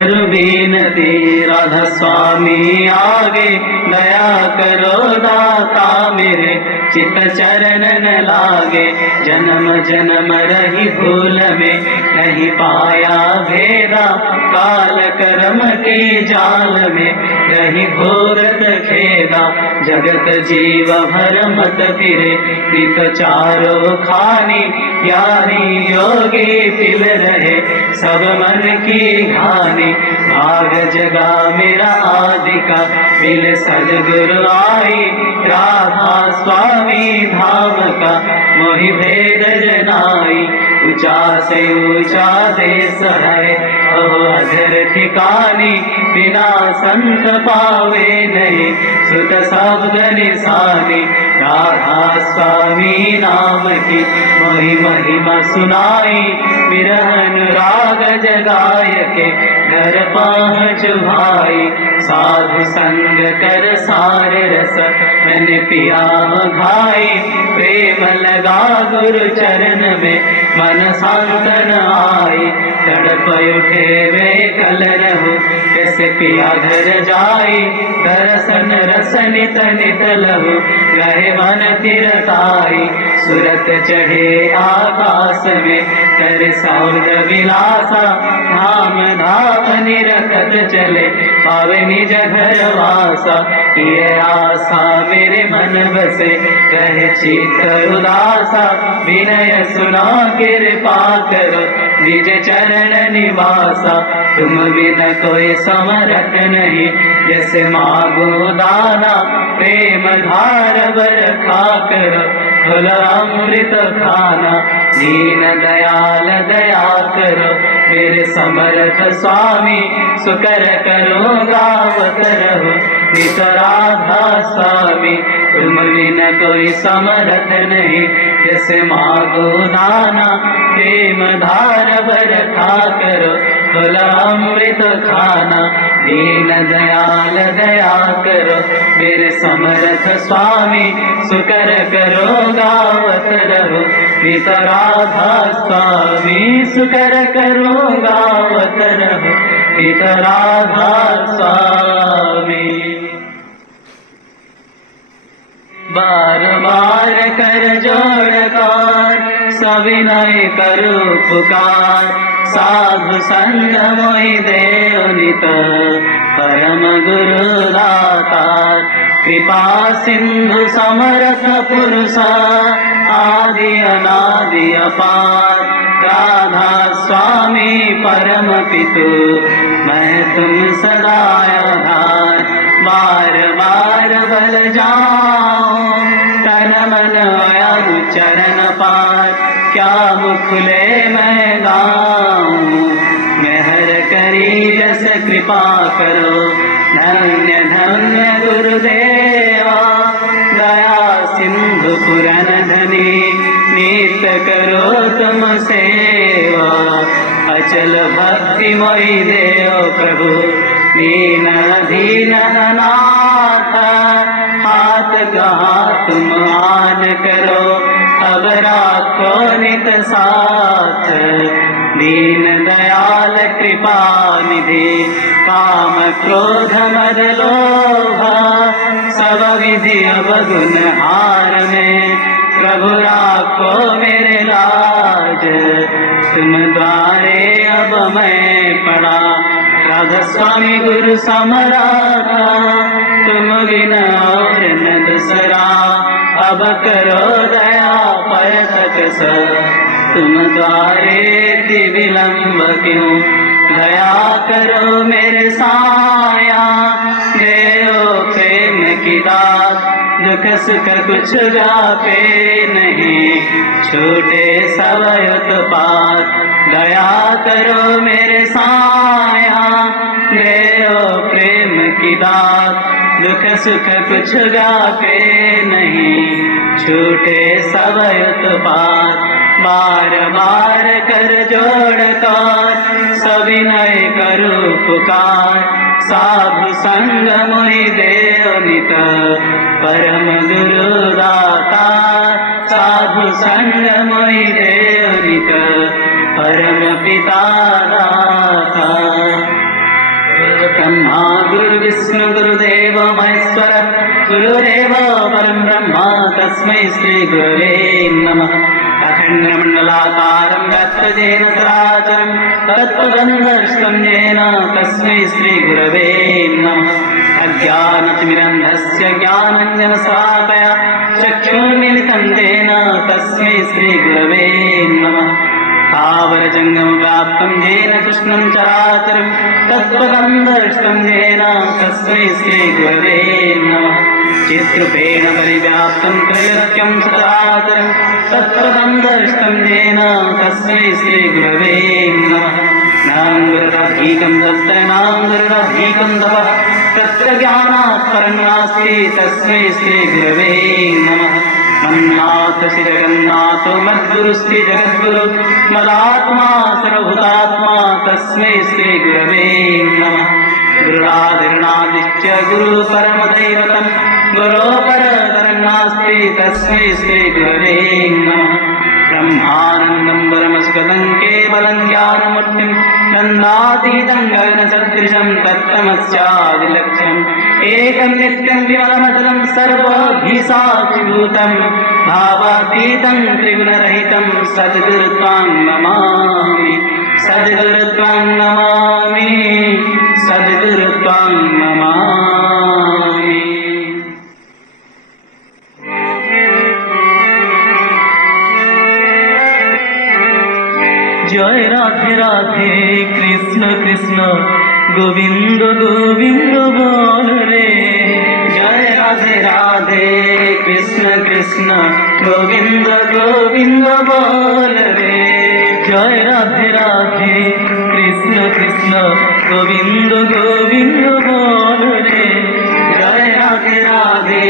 विनती राधा स्वामी आगे दया करो दाता मेरे चित चरण न लागे। जन्म जन्म रही भूल में नहीं पाया भेदा, काल कर्म की जाल में रही घोरत खेदा। जगत जीव भर मत फिरे नित चारों खानी, यारी योगी पिल रहे सब मन की घानी। भाग जगा मेरा आदि का मिल सदगुरु आई, राधा स्वामी धाम का मोहि भेद जनाई। ऊंचा से ऊंचा देश है अधर ठिकानी, बिना संत पावे नहीं सुत शब्द निशानी। राधा स्वामी नाम की मोहि महिमा सुनाई, विरहन राग जगाय के घर पहुँच भाई। साधु संग कर सार रस मैंने पिया घाई, प्रेम लगा गुरु चरण में मन सांतन आई। तड़प उठे वे कल रहु कैसे पिया घर जाई, दर्शन रस नित नित लहु रहे मन तिरताई। सुरत चढ़े आकाश में कर सौद विलासा, धाम धाम निरखत चले पावे निज घर वासा। ये आशा मेरे मन बसे रहे चित्त उदासा, विनय सुना कृपा करो निज चरण निवासा। तुम बिना कोई समरथ नहीं जैसे मांगो दाना, प्रेम धार बरखा करो खुला अमृत खाना। दीन दयाल दया करो मेरे समर्थ स्वामी, सुकर करो गावत रहो नित राधा स्वामी। तुम बिना कोई समर्थ नहीं जैसे मांगो दाना, प्रेम धार बरखा करो खुला अमृत खाना। दीन दयाल दया करो मेरे समर्थ स्वामी, सुकर करो गावत रहो नित राधा स्वामी। सुकर करो गावत रहो नित राधा स्वामी। बार बार कर जोड़कार सविनय करो पुकार, साधु संग मोहि देव नित परम गुरु दातार। कृपा सिंधु समर्थ पुरुष आदि अनादि अपार, राधा स्वामी परम पितु मैं तुम सदा आधार। बार बार बल जाऊं तन मन अयु चरण पार, क्या मुखले मैं गाऊं मेहर करी जस कृपा करो। धन्य धन्य गुरुदेवा दया सिंधु पुरन धनी, नित करो तुम सेवा अचल भक्ति मोहि देव प्रभु। दीन दीन अनाथ हाथ कहा तुम आन करो, अब राखो नित साथ। दीन दयाल कृपा निधि काम क्रोध मद लोभ, सब विधि अब गुण हार में प्रभु राखो मेरे लाज। तुम द्वारे अब मैं पड़ा राधा स्वामी गुरु समराधा, तुम बिना और न दूसरा अब करो दया पर तक स। तुम द्वारे विलंब क्यों दया करो मेरे साया, देओ प्रेम की दात दुख सुख कुछ व्यापे नहीं, छूटे सब उत्पात दया करो मेरे साया। देओ प्रेम की दात दुख सुख कुछ व्यापे नहीं, छूटे सब उत्पात। बार बार कर जोड़ कर सविनय करो पुकार, साधु संग मोहि देव नित परम गुरु दाता। साधु संग मोहि देव नित परम पिता दाता। तस्मै श्रीगुरवे नमः। अखण्डमण्डलाकारं व्याप्तजेन चराचरं तत्पदं दर्शितं येन तस्मै श्रीगुरवे नमः। अज्ञानतिमिरन्धस्य ज्ञानाञ्जनशलाकया चक्षुर्मिलितं येन तस्मै श्रीगुरवे नमः। स्थावरजङ्गमव्याप्तं येन कृष्णं चराचरं तत्पदं दर्शितं येन तस्मै श्रीगुरवे नमः। चित्रूपेण परिव्याप्तं त्रैलोक्यं सचराचरं तत्पदं दर्शितं येन तस्मै श्रीगुरवे नमः। नाङ्गरधिकं तत्र नाङ्गरधिकं तपः तत्र ज्ञानात् परं नास्ति तस्मै श्रीगुरवे नमः। मन्नाथ श्रीजगन्नाथ मद्गुरुस्ति जगद्गुरु मदात्मा सर्वभूतात्मा तस्मै श्रीगुरवे नमः। गुरुरादिर्नादिश्च गुरु परमदैवतं गुरोपरतरं नास्ति तस्मै श्रीगुरवे नमः। ब्रह्मानन्दं परमसुखदं केवलं ज्ञानमूर्तिं नन्दातीतं गगनसदृशं तत्तमस्यादिलक्ष्यम् एकं नित्यं विमलमचलं सर्वभीसाक्षिभूतं भावातीतं त्रिगुणरहितं सद्गुरुत्वां नमामि सद्गुरुत्वां नमामि सद्गुरुत्वां नमामि। जय राधे राधे कृष्ण कृष्ण गोविंद गोविंद बोल रे। जय राधे राधे कृष्ण कृष्ण गोविंद गोविंद बोल रे। जय राधे राधे कृष्ण कृष्ण गोविंद गोविंद बोल रे। जय राधे राधे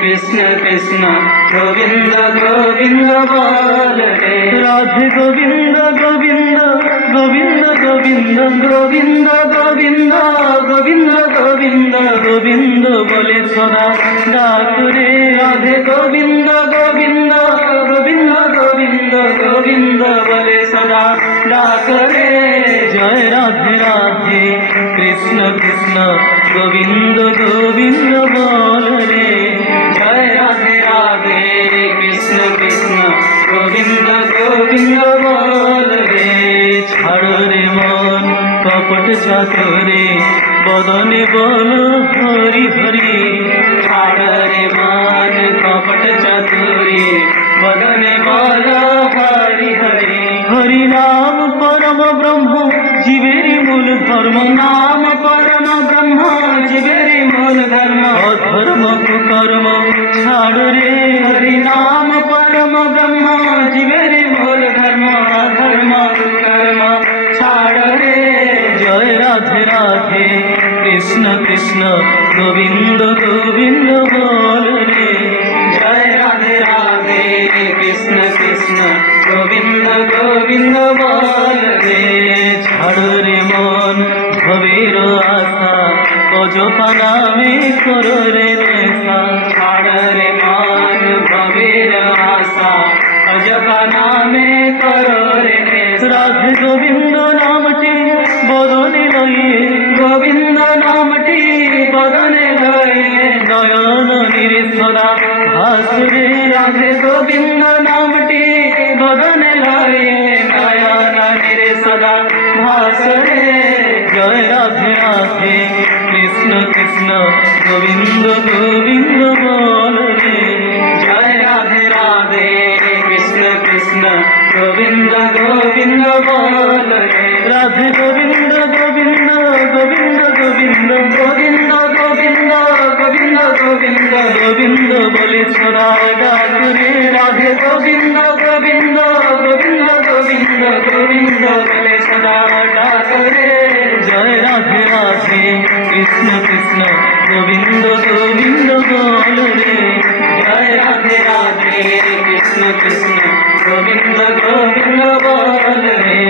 कृष्ण कृष्ण गोविंद गोविंद बोल रे। राधे गोविंद गोविंद गोविंद गोविंद गोविंद गोविंद गोविंद गोविंद गोविंद बोले सदा डाक रे। राधे गोविंद गोविंद गोविंद गोविंद गोविंद बोले सदा डाक रे। जय राधे राधे कृष्ण कृष्ण गोविंद गोविंद बोल रे। जय राधे राधे कृष्ण कृष्ण गोविंद गोविंद बोल रे। ছাড়ো রে মন কপট চাতুরে বদনে বল হরি হরি। ছাড়ো রে মন কপট চাতুরে বদনে বল হরি হরি। হরি নাম পরম ব্রহ্ম জীবেরই মূল ধর্ম। নাম পরম ব্রহ্ম জীবেরই মূল ধর্ম। অধর্ম কুকর্ম ছাড়ো রে। হরি নাম পরম ব্রহ্ম জীবেরই মূল ধর্ম। অধর্ম কুকর্ম ছাড়ো রে। জয় রাধে রাধে কৃষ্ণ কৃষ্ণ গোবিন্দ গোবিন্দ বল রে। জয় রাধে রাধে কৃষ্ণ কৃষ্ণ গোবিন্দ গোবিন্দ বল রে। ছাড়ো রে মন ভবের আশা অযথা নামে করো রে নেশা। ছাড়ো রে মন ভবের আশা অযথা নামে করো রে নেশা। রাধে গোবিন্দ নামটি বদনে লয়ে গোবিন্দ নামটি বদনে লয়ে নয়ন নিরে সদা ভাসরে। রাধে গোবিন্দ নামটি বদনে লয়ে নয়ন নিরে সদা ভাসরে। জয় রাধে রাধে কৃষ্ণ কৃষ্ণ গোবিন্দ গোবিন্দ বল রে। জয় রাধে রাধে কৃষ্ণ কৃষ্ণ গোবিন্দ গোবিন্দ বল রে। রাধে গোবিন্দ গোবিন্দ গোবিন্দ গোবিন্দ গোবিন্দ গোবিন্দ গোবিন্দ গোবিন্দ গোবিন্দ বলে সদা ডাক রে। রাধে গোবিন্দ গোবিন্দ গোবিন্দ গোবিন্দ গোবিন্দ বলে সদা ডাক রে। জয় রাধে রাধে কৃষ্ণ কৃষ্ণ গোবিন্দ গোবিন্দ বল রে। জয় রাধে রাধে কৃষ্ণ কৃষ্ণ গোবিন্দ গোবিন্দ বল রে।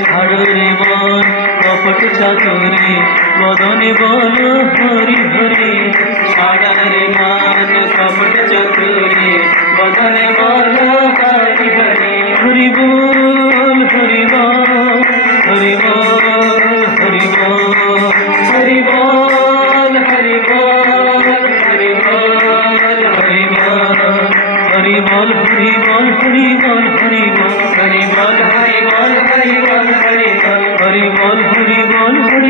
ছাড়ো রে মন কপট চাতুরে বদনে বল হরি হরি। ছাড়ো রে মন কপট চাতুরে বদনে বল হরি হরি। হরি বল হরি বল হরি বল হরি বল হরি বল হরি বল হরি বল হরি বল